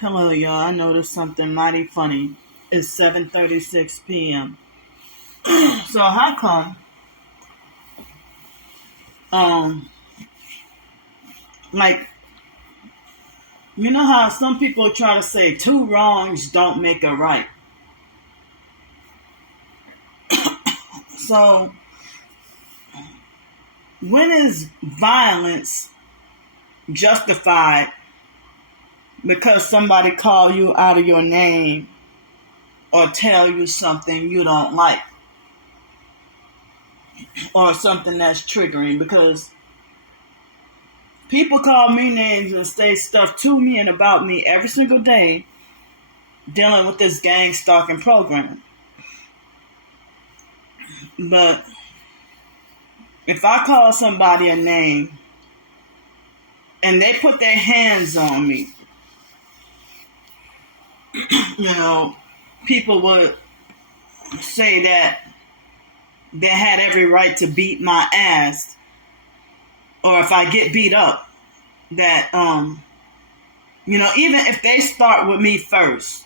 Hello, y'all. I noticed something mighty funny. It's 7:36 p.m. So how come, um, like, you know how some people try to say two wrongs don't make a right? So when is violence justified because somebody call you out of your name or tell you something you don't like or something that's triggering? Because people call me names and say stuff to me and about me every single day dealing with this gang stalking program. But if I call somebody a name and they put their hands on me, people would say that they had every right to beat my ass. Or if I get beat up, that, even if they start with me first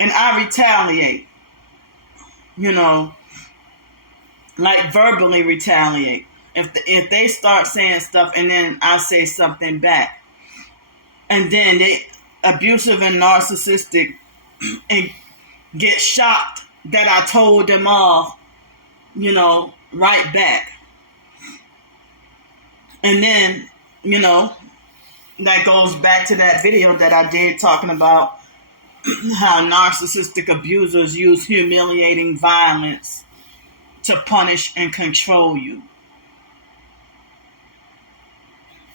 and I retaliate, like verbally retaliate, if they start saying stuff and then I say something back, and then they abusive and narcissistic and get shocked that I told them off, right back. And then, that goes back to that video that I did talking about how narcissistic abusers use humiliating violence to punish and control you.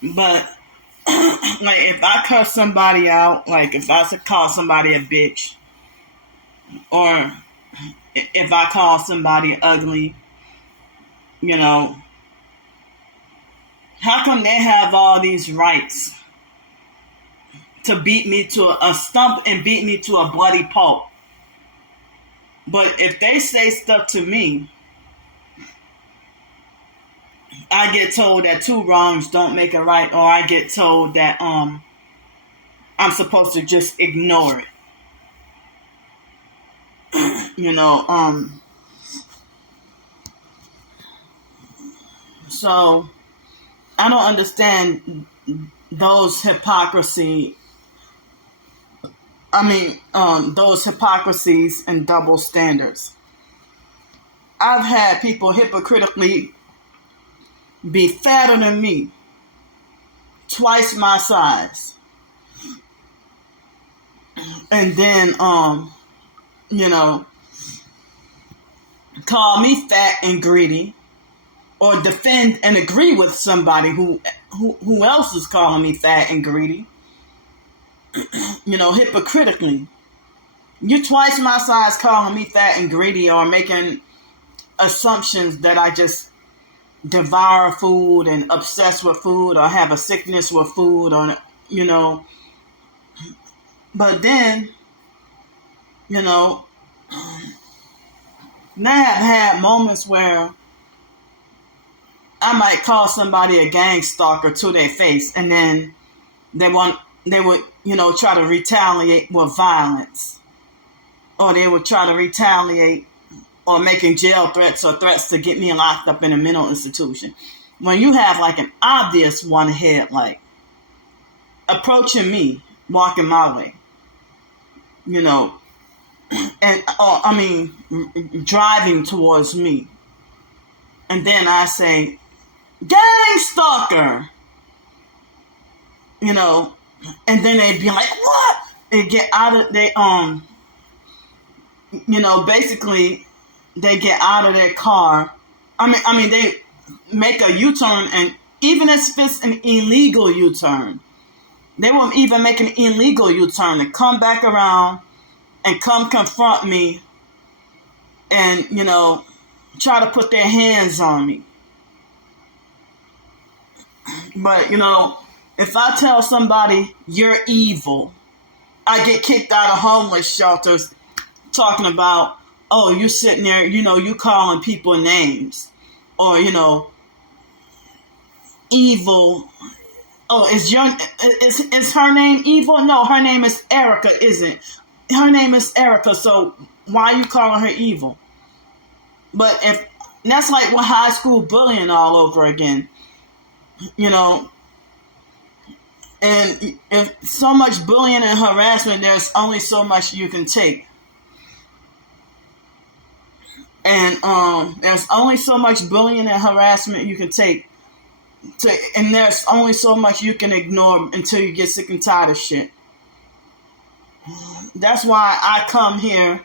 But like if I curse somebody out, like if I call somebody a bitch, or if I call somebody ugly, how come they have all these rights to beat me to a stump and beat me to a bloody pulp? But if they say stuff to me, I get told that two wrongs don't make a right, or I get told that I'm supposed to just ignore it. So I don't understand those hypocrisies and double standards. I've had people hypocritically be fatter than me, twice my size, and then call me fat and greedy, or defend and agree with somebody who else is calling me fat and greedy, hypocritically. You're twice my size calling me fat and greedy, or making assumptions that I just devour food and obsess with food, or have a sickness with food, or but then I have had moments where I might call somebody a gang stalker to their face, and then they would try to retaliate with violence, or they would try to retaliate or making jail threats or threats to get me locked up in a mental institution. When you have like an obvious one head, like approaching me, walking my way, and driving towards me, and then I say, gang stalker, and then they'd be like, what? And get out of their, basically they get out of their car. They make a U-turn, and even if it's an illegal U-turn, they won't even make an illegal U-turn and come back around and come confront me and, try to put their hands on me. But, if I tell somebody you're evil, I get kicked out of homeless shelters talking about, oh, you're sitting there, you calling people names, or, evil, Oh, is her name evil? No, her name is Erica, isn't? Her name is Erica, so why are you calling her evil? But if that's like with high school bullying all over again, you know, and if so much bullying and harassment, there's only so much you can take. And there's only so much bullying and harassment you can take. And there's only so much you can ignore until you get sick and tired of shit. That's why I come here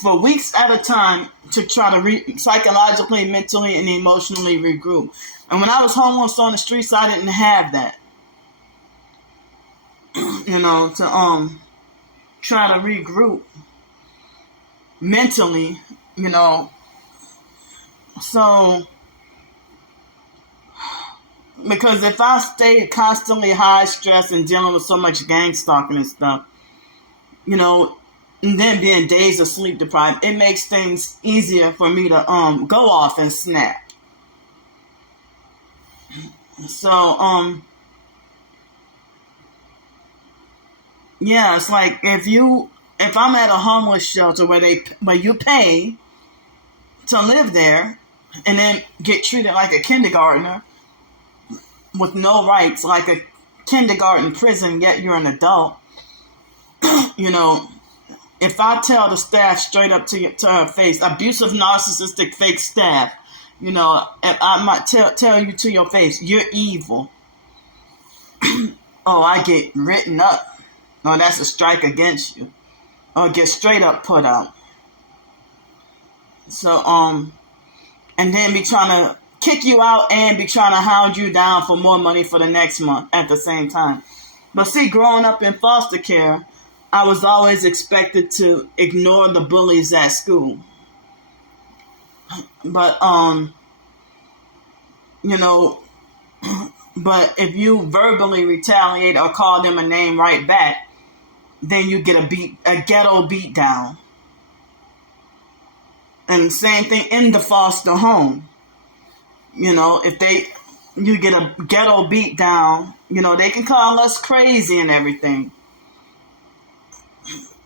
for weeks at a time to try to psychologically, mentally, and emotionally regroup. And when I was homeless on the streets, I didn't have that. To try to regroup mentally, So, because if I stay constantly high stress and dealing with so much gang stalking and stuff, and then being dazed or sleep deprived, it makes things easier for me to go off and snap. So yeah, it's like if I'm at a homeless shelter where you pay to live there and then get treated like a kindergartner with no rights, like a kindergarten prison, yet you're an adult. If I tell the staff straight up to her face, abusive, narcissistic, fake staff, if I might tell you to your face, you're evil. Oh, I get written up. Oh, that's a strike against you. Or get straight up put out. So, and then be trying to kick you out and be trying to hound you down for more money for the next month at the same time. But see, growing up in foster care, I was always expected to ignore the bullies at school. But, but if you verbally retaliate or call them a name right back, then you get a ghetto beat down. And same thing in the foster home. If you get a ghetto beat down, they can call us crazy and everything.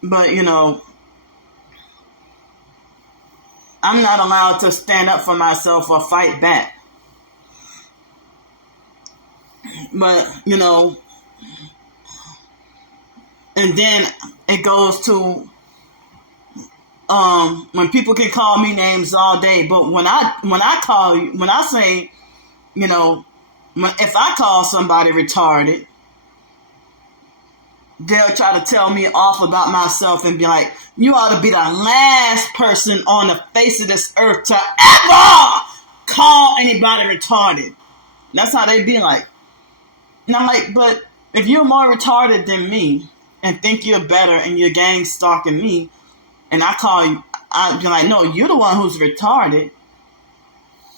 But, I'm not allowed to stand up for myself or fight back. But, and then it goes to when people can call me names all day, but when I say, if I call somebody retarded, they'll try to tell me off about myself and be like, you ought to be the last person on the face of this earth to ever call anybody retarded. That's how they be like. And I'm like, but if you're more retarded than me and think you're better and you're gang stalking me, and I call you, I'd be like, no, you're the one who's retarded.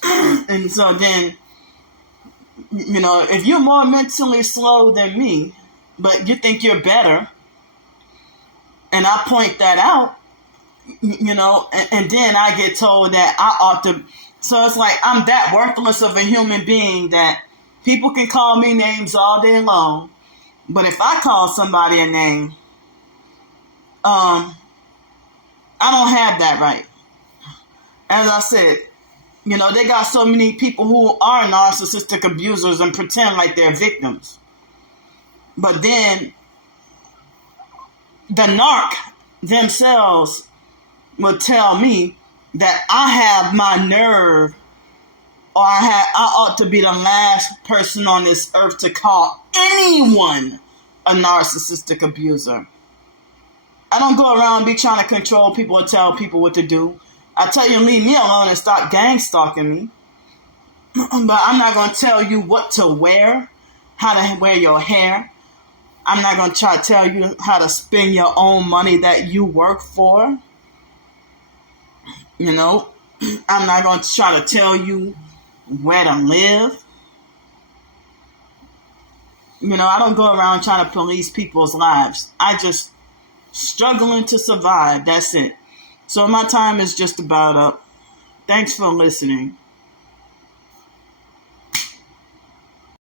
And so then, if you're more mentally slow than me, but you think you're better, and I point that out, and then I get told that I ought to. So it's like I'm that worthless of a human being that people can call me names all day long, but if I call somebody a name, I don't have that right. As I said, they got so many people who are narcissistic abusers and pretend like they're victims. But then the narc themselves will tell me that I have my nerve, or I ought to be the last person on this earth to call anyone a narcissistic abuser. I don't go around and be trying to control people or tell people what to do. I tell you, leave me alone and stop gang stalking me. But I'm not going to tell you what to wear, how to wear your hair. I'm not going to try to tell you how to spend your own money that you work for. I'm not going to try to tell you where to live. I don't go around trying to police people's lives. I just struggling to survive. That's it. So my time is just about up. Thanks for listening.